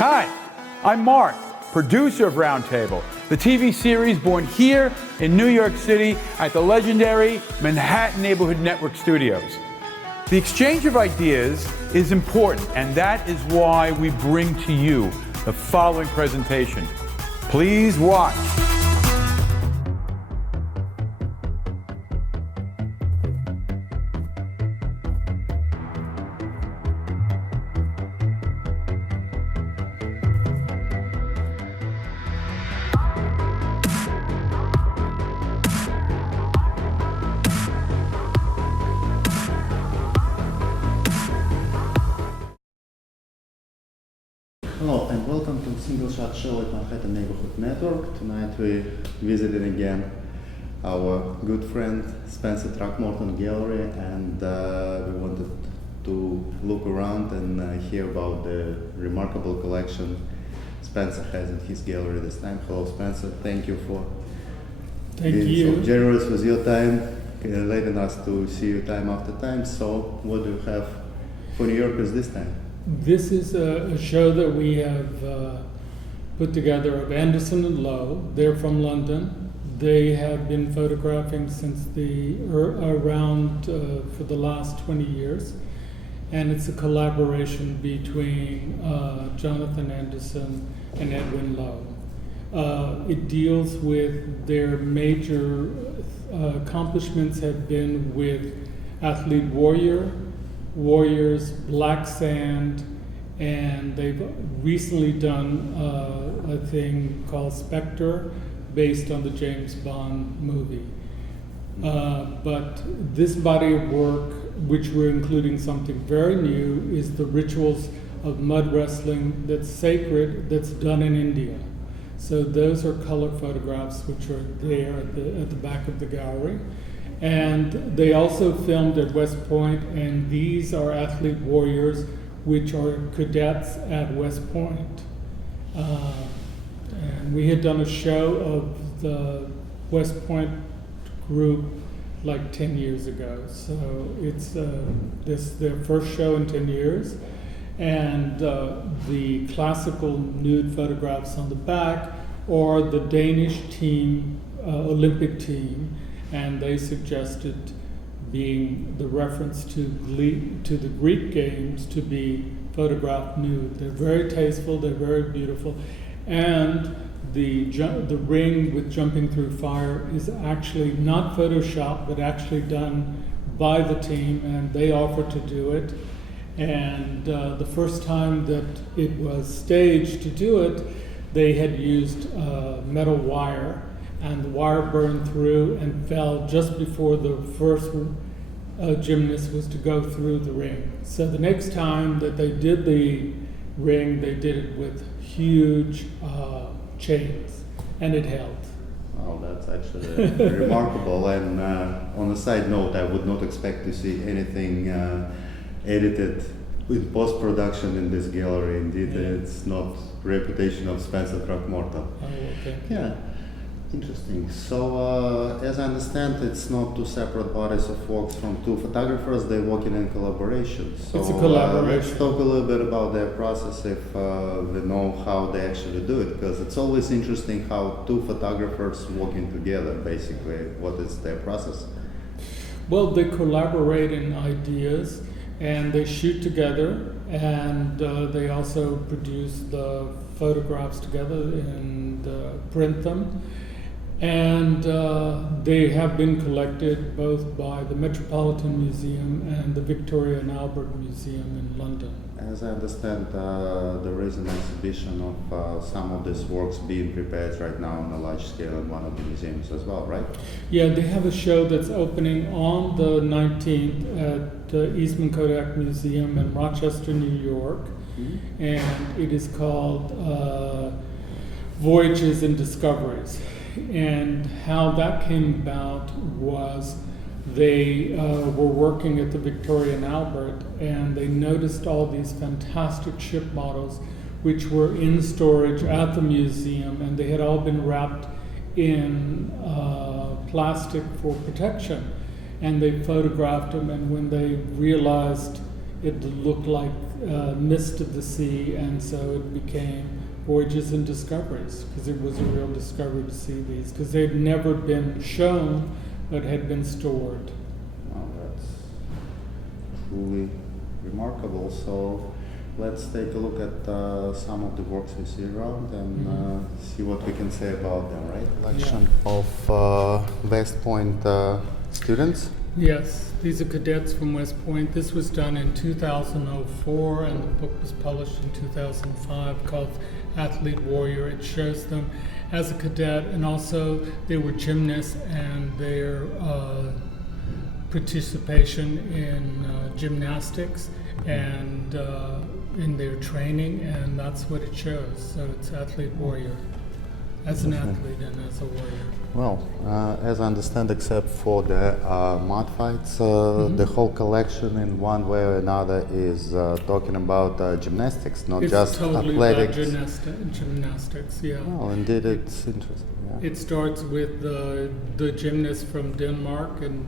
Hi, I'm Mark, producer of Roundtable, the TV series born here in New York City at the legendary Manhattan Neighborhood Network Studios. The exchange of ideas is important, and that is why we bring to you the following presentation. Please watch. Hello and welcome to the Single Shot Show at Manhattan Neighborhood Network. Tonight we visited again our good friend Spencer Throckmorton Gallery, and we wanted to look around and hear about the remarkable collection Spencer has in his gallery this time. Hello Spencer, thank you for being so generous with your time, letting us to see you time after time. So what do you have for New Yorkers this time? This is a show that we have put together of Anderson and Lowe. They're from London. They have been photographing since around for the last 20 years. And it's a collaboration between Jonathan Anderson and Edwin Lowe. It deals with their major accomplishments have been with Athlete Warriors, Black Sand, and they've recently done a thing called Spectre based on the James Bond movie. But this body of work, which we're including something very new, is the rituals of mud wrestling that's sacred, that's done in India. So those are color photographs which are there at the back of the gallery. And they also filmed at West Point, and these are Athlete Warriors, which are cadets at West Point. And we had done a show of the West Point group like 10 years ago. So it's their first show in 10 years. And the classical nude photographs on the back are the Danish team, Olympic team. And they suggested being the reference to the Greek games to be photographed nude. They're very tasteful, they're very beautiful, and the ring with jumping through fire is actually not photoshopped, but actually done by the team, and they offered to do it. And the first time that it was staged to do it, they had used metal wire, and the wire burned through and fell just before the first gymnast was to go through the ring. So the next time that they did the ring, they did it with huge chains, and it held. Oh, that's actually remarkable. And on a side note, I would not expect to see anything edited with post-production in this gallery. Indeed, it's not reputation of Spencer Throckmorton. Oh, okay. Yeah. Interesting. So, as I understand, it's not two separate bodies of works from two photographers. They're working in collaboration. So, it's a collaboration. Let's talk a little bit about their process, if we know how they actually do it, because it's always interesting how two photographers working together. Basically, what is their process? Well, they collaborate in ideas, and they shoot together, and they also produce the photographs together and print them. And they have been collected both by the Metropolitan Museum and the Victoria and Albert Museum in London. As I understand, there is an exhibition of some of these works being prepared right now on a large scale in one of the museums as well, right? Yeah, they have a show that's opening on the 19th at the Eastman Kodak Museum in Rochester, New York. Mm-hmm. And it is called Voyages and Discoveries. And how that came about was they were working at the Victoria and Albert, and they noticed all these fantastic ship models which were in storage at the museum, and they had all been wrapped in plastic for protection. And they photographed them, and when they realized it looked like Mist of the Sea, and so it became Voyages and Discoveries, because it was a real discovery to see these, because they'd never been shown, but had been stored. Well, that's truly remarkable. So let's take a look at some of the works we see around and see what we can say about them, right? Collection of West Point students. Yes, these are cadets from West Point. This was done in 2004, and the book was published in 2005 called Athlete Warrior. It shows them as a cadet, and also they were gymnasts, and their participation in gymnastics and in their training, and that's what it shows. So it's Athlete Warrior, as an athlete and as a warrior. Well, as I understand, except for the mud fights, the whole collection in one way or another is talking about gymnastics, not It's just totally athletics. about gymnastics, yeah. Well, indeed, it's interesting. Yeah. It starts with the gymnast from Denmark and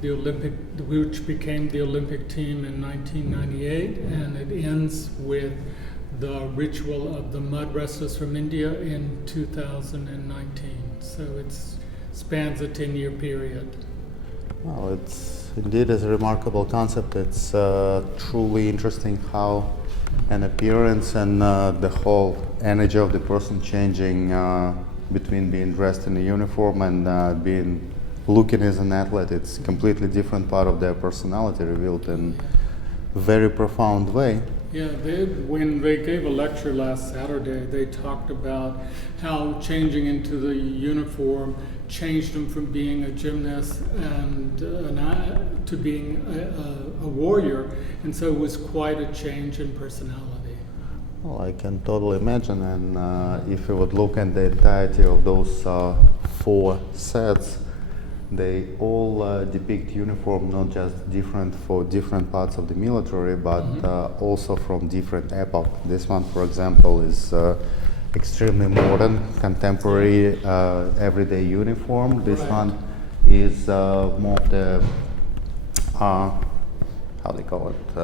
the Olympic, which became the Olympic team in 1998, and it ends with the ritual of the mud wrestlers from India in 2019. So it spans a 10-year period. Well, it's indeed a remarkable concept. It's truly interesting how an appearance and the whole energy of the person changing between being dressed in a uniform and being looking as an athlete. It's a completely different part of their personality revealed in a very profound way. Yeah, when they gave a lecture last Saturday, they talked about how changing into the uniform changed them from being a gymnast and to being a warrior, and so it was quite a change in personality. Well, I can totally imagine, and if you would look at the entirety of those 4 sets, they all depict uniform not just different for different parts of the military, but also from different epoch. This one, for example, is extremely modern, contemporary, everyday uniform. This one is more of the, how they call it,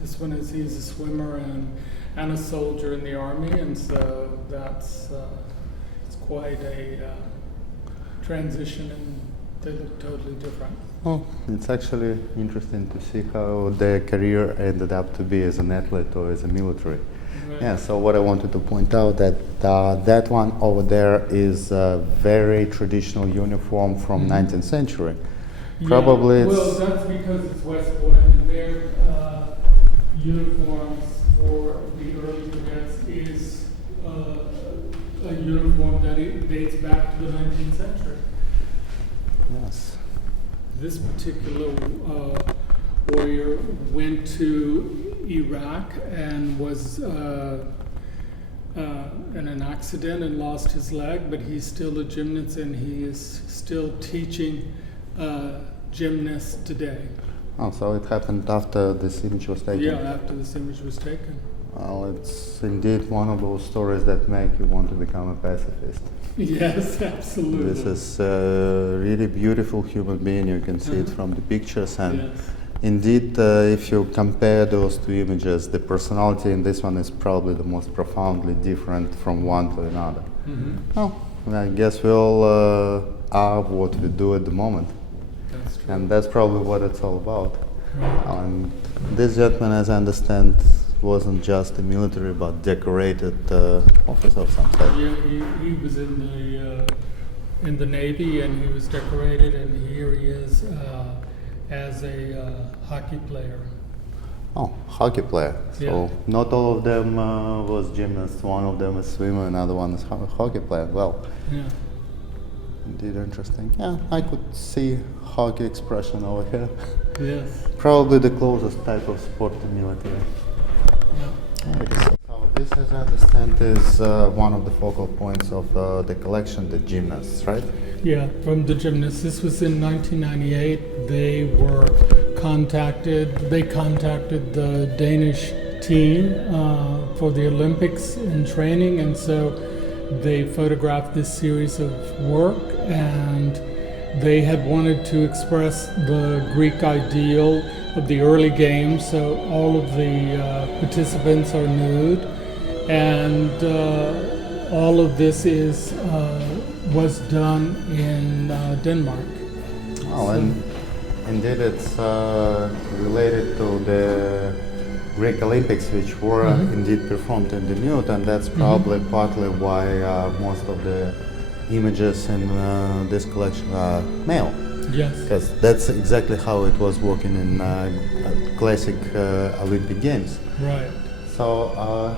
This one is he's a swimmer and a soldier in the army, and so that's it's quite a transition, and they look totally different. Well, it's actually interesting to see how their career ended up to be as an athlete or as a military. Right. Yeah, so what I wanted to point out that that one over there is a very traditional uniform from 19th century. Probably Yeah, well, it's, that's because it's West Point, and their uniforms for the early cadets is a uniform that dates back to the 19th century. yes. This particular warrior went to Iraq and was in an accident and lost his leg, but he's still a gymnast, and he is still teaching gymnasts today. Oh, so it happened after this image was taken? Yeah, after this image was taken. Well, it's indeed one of those stories that make you want to become a pacifist. Yes, absolutely. This is a really beautiful human being. You can see it from the pictures, and Yes. indeed, if you compare those 2 images, the personality in this one is probably the most profoundly different from one to another. Well, I guess we all are what we do at the moment, That's true. and that's probably what it's all about. Right. And this gentleman, as I understand, wasn't just a military but decorated officer of some sort. Yeah, he was in the Navy, and he was decorated, and here he is as a hockey player. Oh, hockey player. So Yeah. not all of them was gymnasts. One of them is swimmer, another one is hockey player. Well, Yeah. indeed interesting. Yeah, I could see hockey expression over here. Yes. Probably the closest type of sport to military. Yeah. So this, as I understand, is one of the focal points of the collection, the gymnasts, right? Yeah, from the gymnasts. This was in 1998. They contacted the Danish team for the Olympics in training, and so they photographed this series of work, and they had wanted to express the Greek ideal of the early games, so all of the participants are nude, and all of this was done in Denmark. Oh, and indeed it's related to the Greek Olympics, which were indeed performed in the nude, and that's probably partly why most of the images in this collection are male. Yes. Because that's exactly how it was working in classic Olympic Games. Right. So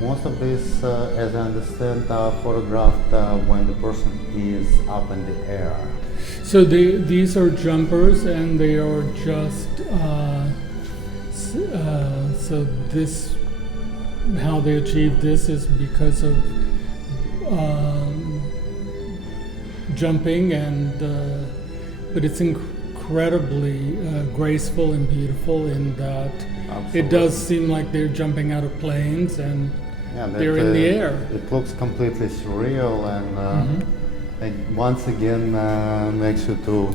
most of these, as I understand, are photographed when the person is up in the air. So these are jumpers, and they are just so this, how they achieve this is because of jumping, and but it's incredibly graceful and beautiful in that it does seem like they're jumping out of planes, and they're in the air. It looks completely surreal, and it once again makes you to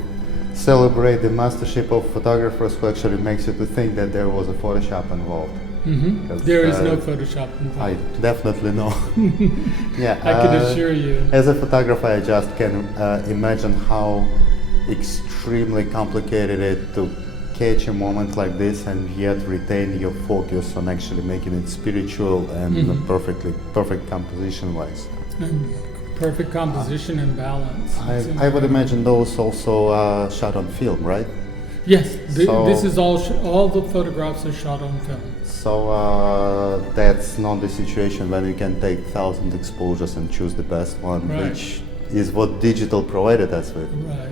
celebrate the mastership of photographers, who actually makes you to think that there was a Photoshop involved. There is no Photoshop involved. I definitely know. Yeah, I can assure you. As a photographer, I just can imagine how extremely complicated it is to catch a moment like this and yet retain your focus on actually making it spiritual and perfect composition-wise. And perfect composition and balance. I would imagine those also shot on film, right? Yes, So- this is all the photographs are shot on film. So that's not the situation when you can take 1,000 exposures and choose the best one, Right. which is what digital provided us with. Right.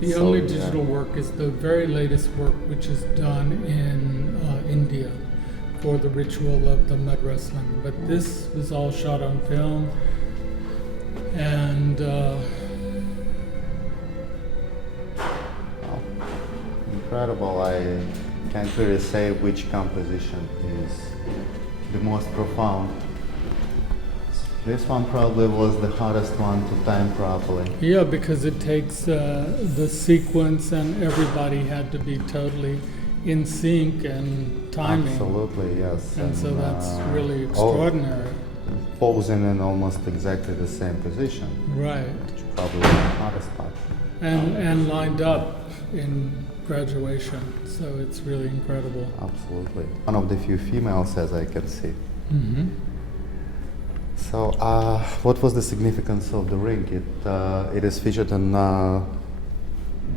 The So, only yeah. digital work is the very latest work, which is done in India for the ritual of the mud wrestling. But this was all shot on film, and Incredible. I can't really say which composition is the most profound. This one probably was the hardest one to time properly. yeah, because it takes the sequence, and everybody had to be totally in sync and timing. Absolutely, yes. And so that's really all extraordinary. posing in almost exactly the same position, Right. which probably was the hardest part. And lined up in graduation, so it's really incredible. Absolutely. One of the few females, as I can see. Mm-hmm. So, what was the significance of the ring? It is featured in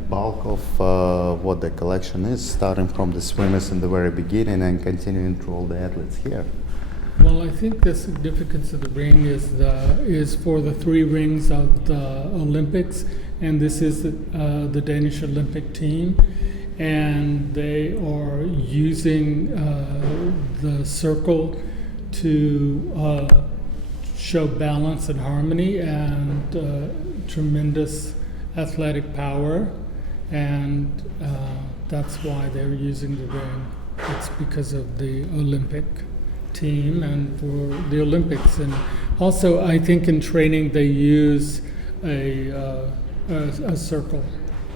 bulk of what the collection is, starting from the swimmers in the very beginning and continuing through all the athletes here. Well, I think the significance of the ring is for the 3 rings of the Olympics, and this is the Danish Olympic team, and they are using the circle to show balance and harmony and tremendous athletic power, and that's why they're using the ring. It's because of the Olympic team and for the Olympics. And also, I think in training they use a circle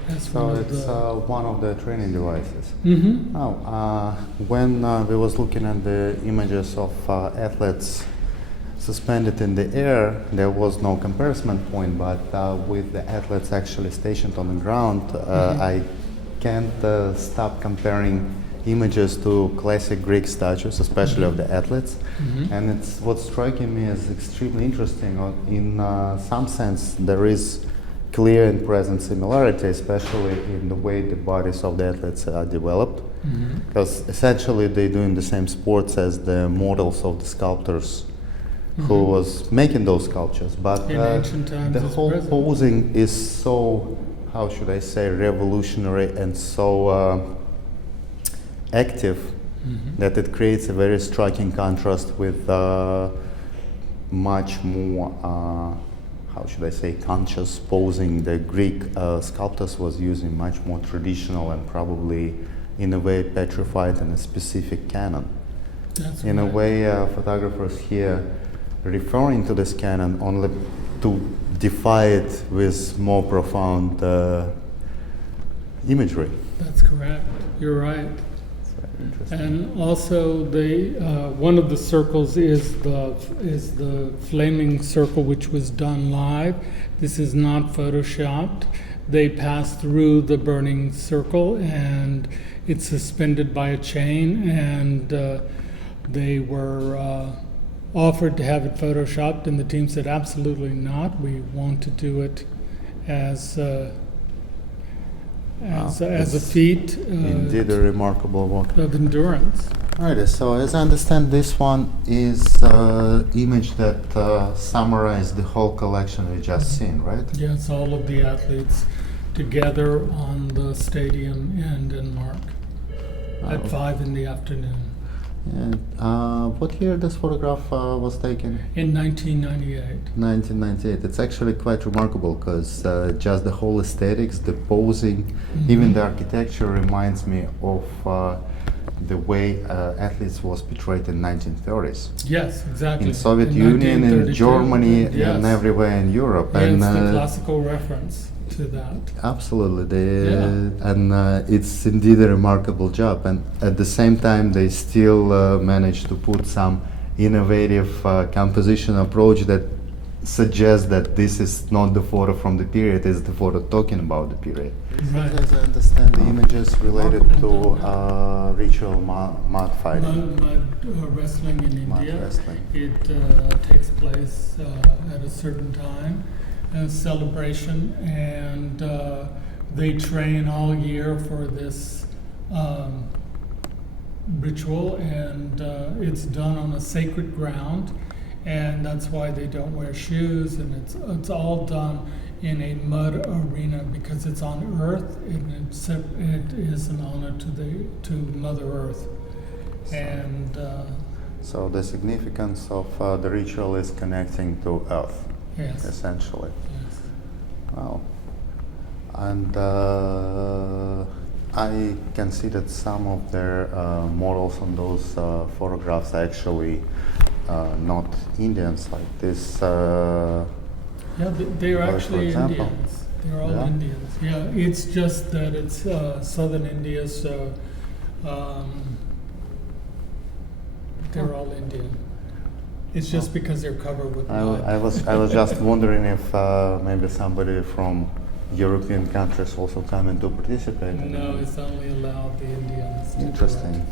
as So one of it's the. one of the training devices. Mhm. Oh, when we was looking at the images of athletes suspended in the air, there was no comparison point, but with the athletes actually stationed on the ground, I can't stop comparing images to classic Greek statues, especially of the athletes. And it's what's striking me is extremely interesting. In some sense, there is clear and present similarity, especially in the way the bodies of the athletes are developed, because essentially they're doing the same sports as the models of the sculptors who was making those sculptures. But In ancient times the as whole present. posing is so, how should I say, revolutionary and so active that it creates a very striking contrast with much more, how should I say, conscious posing. The Greek sculptors was using much more traditional and probably in a way petrified in a specific canon. That's In a right. way, photographers here referring to this canon only to defy it with more profound imagery. That's correct. You're right. It's very interesting. And also, they one of the circles is the flaming circle, which was done live. This is not photoshopped. They pass through the burning circle, and it's suspended by a chain. And they were offered to have it photoshopped, and the team said, "Absolutely not. We want to do it as a feat Indeed, a remarkable work. of endurance." Right, so as I understand, this one is image that summarized the whole collection we just seen, right? Yes, all of the athletes together on the stadium in Denmark at 5 in the afternoon And what year this photograph was taken? in 1998. 1998. It's actually quite remarkable because just the whole aesthetics, the posing, even the architecture reminds me of the way athletes was portrayed in 1930s. Yes, exactly. In Soviet In Union, in 1932, Germany, yes. and everywhere in Europe. Yeah, and it's the classical reference to that. absolutely, Yeah. and it's indeed a remarkable job. And at the same time, they still managed to put some innovative composition approach that suggests that this is not the photo from the period; it's the photo talking about the period. Right. As I understand, the images related to ritual mud fighting. Mud wrestling in Mud India. wrestling. It takes place at a certain time, a celebration, and they train all year for this ritual, and it's done on a sacred ground, and that's why they don't wear shoes, and it's all done in a mud arena because it's on Earth, and it is an honor to Mother Earth, and So the significance of the ritual is connecting to Earth, yes, essentially. yes. Wow. And I can see that some of their models on those photographs are actually not Indians, like this. Yeah, they're for actually example. Indians. They're all Yeah. Indians. Yeah, it's just that it's southern India, so they're all Indian. It's just because they're covered with mud. I was just wondering if maybe somebody from European countries also come in to participate. No, it's only allowed the Indians to do it. Interesting.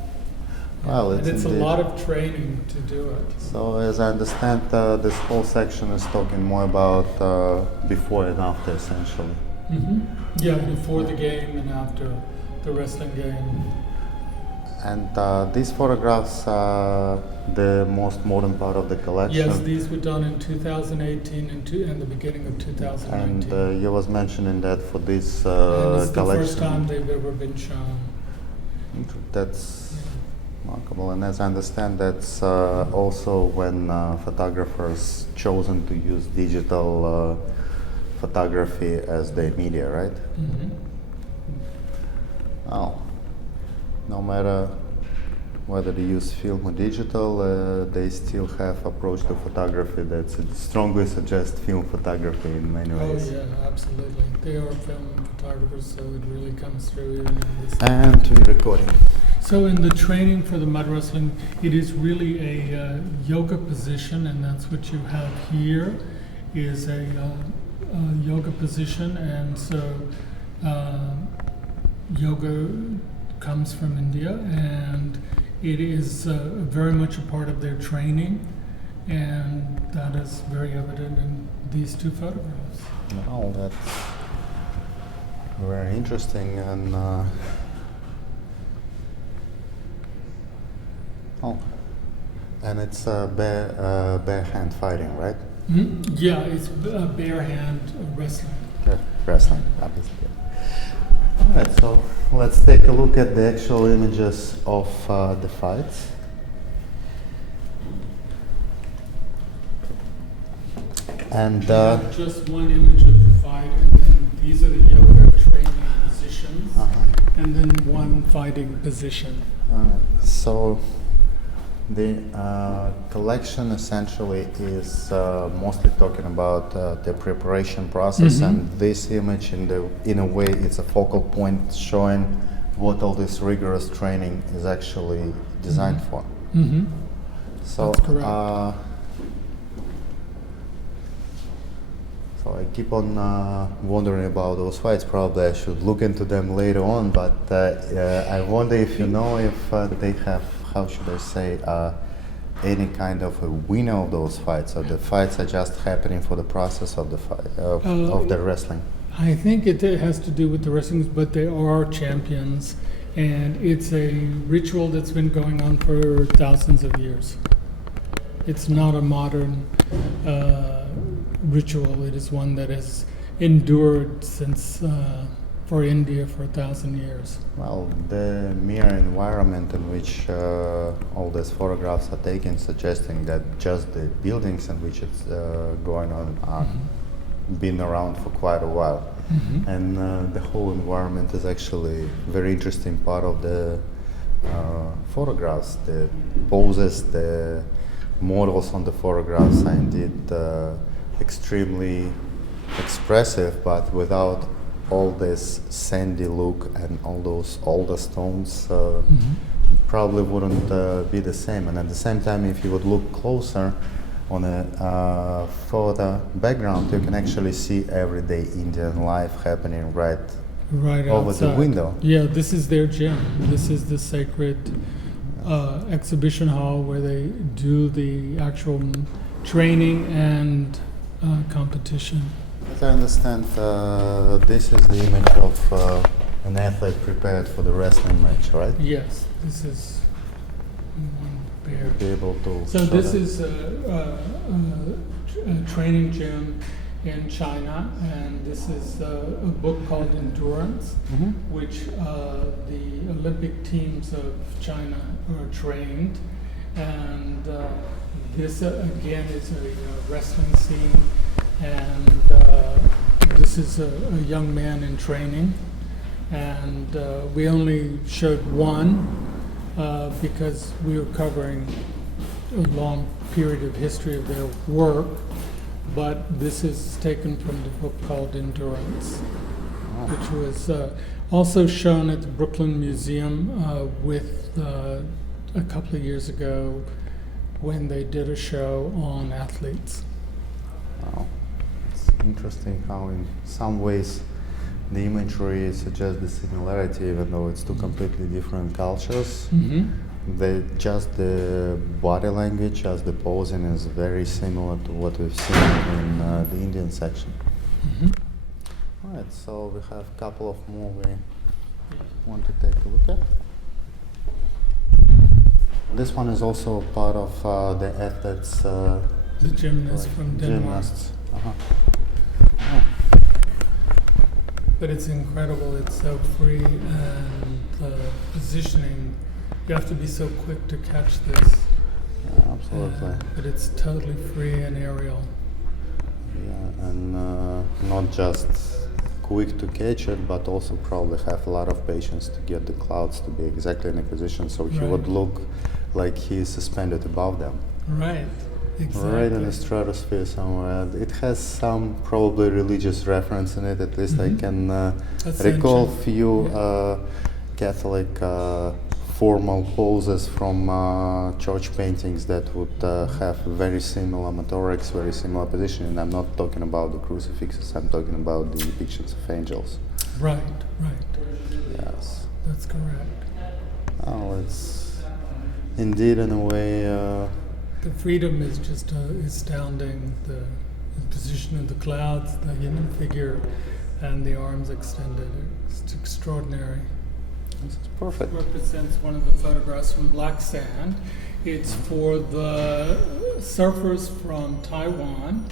Well, And it's a indeed. lot of training to do it. So as I understand, this whole section is talking more about before and after, essentially. Yeah, before the game and after the wrestling game. And these photographs are the most modern part of the collection. Yes, these were done in 2018 and the beginning of 2019. And you was mentioning that for this and it's the collection. first time they've ever been shown. That's remarkable. And as I understand, that's also when photographers chosen to use digital photography as their media, right? Oh. No matter whether they use film or digital, they still have approach to photography that strongly suggests film photography in many ways. Oh yeah, absolutely. They are film photographers, so it really comes through even in this. And we're recording. So in the training for the mud wrestling, it is really a yoga position, and that's what you have here, is a yoga position, and so yoga comes from India, and it is very much a part of their training, and that is very evident in these two photographs. Oh, that's very interesting. And and it's bare hand fighting, right? Yeah, it's bare hand wrestling. Okay. Wrestling, obviously. All right, so let's take a look at the actual images of the fights. And Just one image of the fight, and then these are the yoga training positions, and then one fighting position. so The collection essentially is mostly talking about the preparation process, and this image, in a way, it's a focal point showing what all this rigorous training is actually designed for. So, That's correct. So I keep on wondering about those fights. Probably I should look into them later on, but I wonder if you know if they have, how should I say, any kind of a winner of those fights, or the fights are just happening for the process of the fight of the wrestling. I think it has to do with the wrestlings, but they are champions, and it's a ritual that's been going on for thousands of years. It's not a modern ritual. It is one that has endured since for India for 1,000 years. Well, the mere environment in which all these photographs are taken, suggesting that just the buildings in which it's going on are been around for quite a while, and the whole environment is actually a very interesting part of the photographs. The poses, the models on the photographs are indeed extremely expressive, but without all this sandy look and all those older stones, probably wouldn't be the same. And at the same time, if you would look closer on a further background, you can actually see everyday Indian life happening right over outside the window. Yeah, this is their gym. This is the sacred exhibition hall where they do the actual training and competition. As I understand, this is the image of an athlete prepared for the wrestling match, right? Yes, this is one pair. Be able to So show this that. is a training gym in China, and this is a book called Endurance, which the Olympic teams of China are trained, and this again is a wrestling scene, and this is a young man in training, and we only showed one because we were covering a long period of history of their work, but this is taken from the book called Endurance, which was also shown at the Brooklyn Museum with a couple of years ago when they did a show on athletes. Wow. It's interesting how in some ways the imagery suggests the similarity, even though it's two completely different cultures. Just the body language, as the posing is very similar to what we've seen in the Indian section. All right, so we have a couple of more we want to take a look at. This one is also part of the athletes. The gymnast from Denmark. Gymnasts. But it's incredible, it's so free, and the positioning, you have to be so quick to catch this. Yeah, absolutely. But it's totally free and aerial. Yeah, and not just quick to catch it, but also probably have a lot of patience to get the clouds to be exactly in a position so he would look like he's suspended above them. Right, exactly. Right in the stratosphere somewhere. It has some probably religious reference in it. At least I can recall ancient. few Catholic formal poses from church paintings that would have very similar motorics, very similar positioning. I'm not talking about the crucifixes, I'm talking about the depictions of angels. Right. Yes. That's correct. Oh, it's indeed in a way... The freedom is just astounding. The position of the clouds, the hidden figure, and the arms extended. It's extraordinary. This is perfect. It represents one of the photographs from Black Sand. It's for the surfers from Taiwan,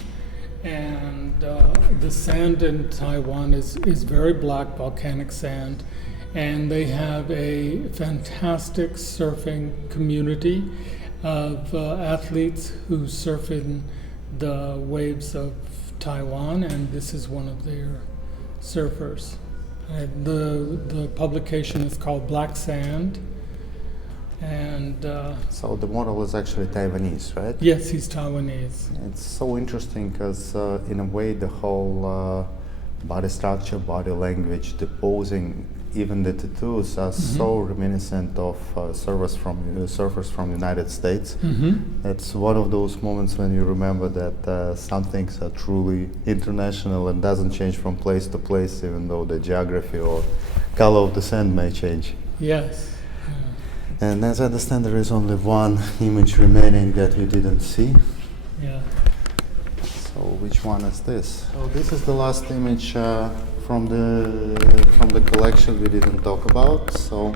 and the sand in Taiwan is very black, volcanic sand, and they have a fantastic surfing community of athletes who surf in the waves of Taiwan, and this is one of their surfers. The publication is called Black Sand, And So the model is actually Taiwanese, right? yes, he's Taiwanese. It's so interesting because in a way the whole body structure, body language, the posing, even the tattoos are so reminiscent of surfers from United States. It's one of those moments when you remember that some things are truly international and doesn't change from place to place, even though the geography or color of the sand may change. Yes. And as I understand, there is only one image remaining that we didn't see. Yeah. So which one is this? So this is the last image from the collection we didn't talk about. So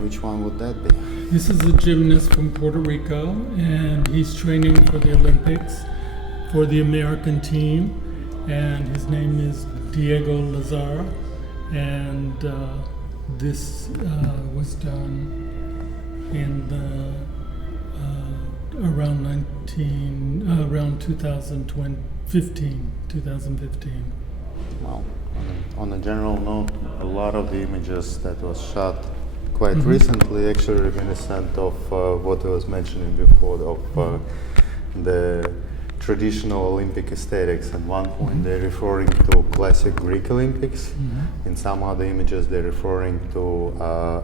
which one would that be? This is a gymnast from Puerto Rico, and he's training for the Olympics for the American team. And his name is Diego Lazar. And this was done in the around 2015. Well, on a general note, a lot of the images that was shot quite recently actually reminiscent of what I was mentioning before of the traditional Olympic aesthetics. At one point they're referring to classic Greek Olympics. In some other images they're referring to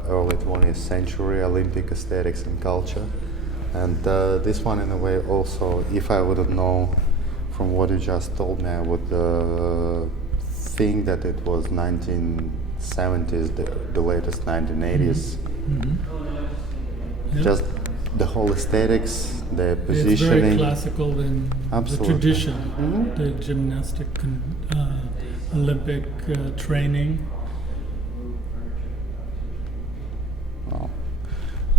early 20th century Olympic aesthetics and culture. And this one in a way also, if I wouldn't know from what you just told me, I would think that it was 1970s, the latest 1980s. Yep. Just the whole aesthetics, the It's positioning. very classical in Absolutely. the tradition, the gymnastic Olympic training.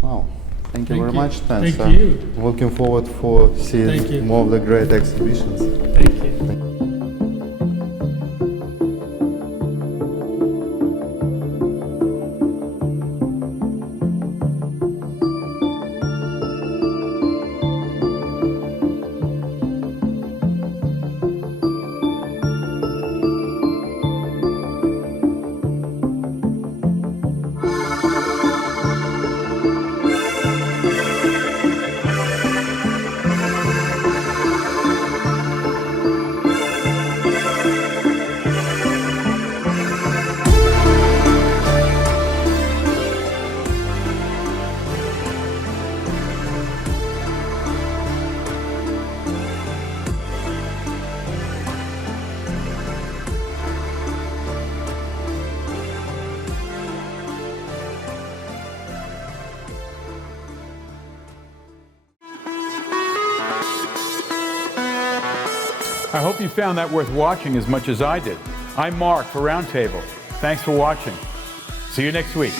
Wow. Thank you Thank very you. much, Spencer. Thank you. Looking forward for Thank you. seeing more of the great exhibitions. Thank you. I hope you found that worth watching as much as I did. I'm Mark for Roundtable. Thanks for watching. See you next week.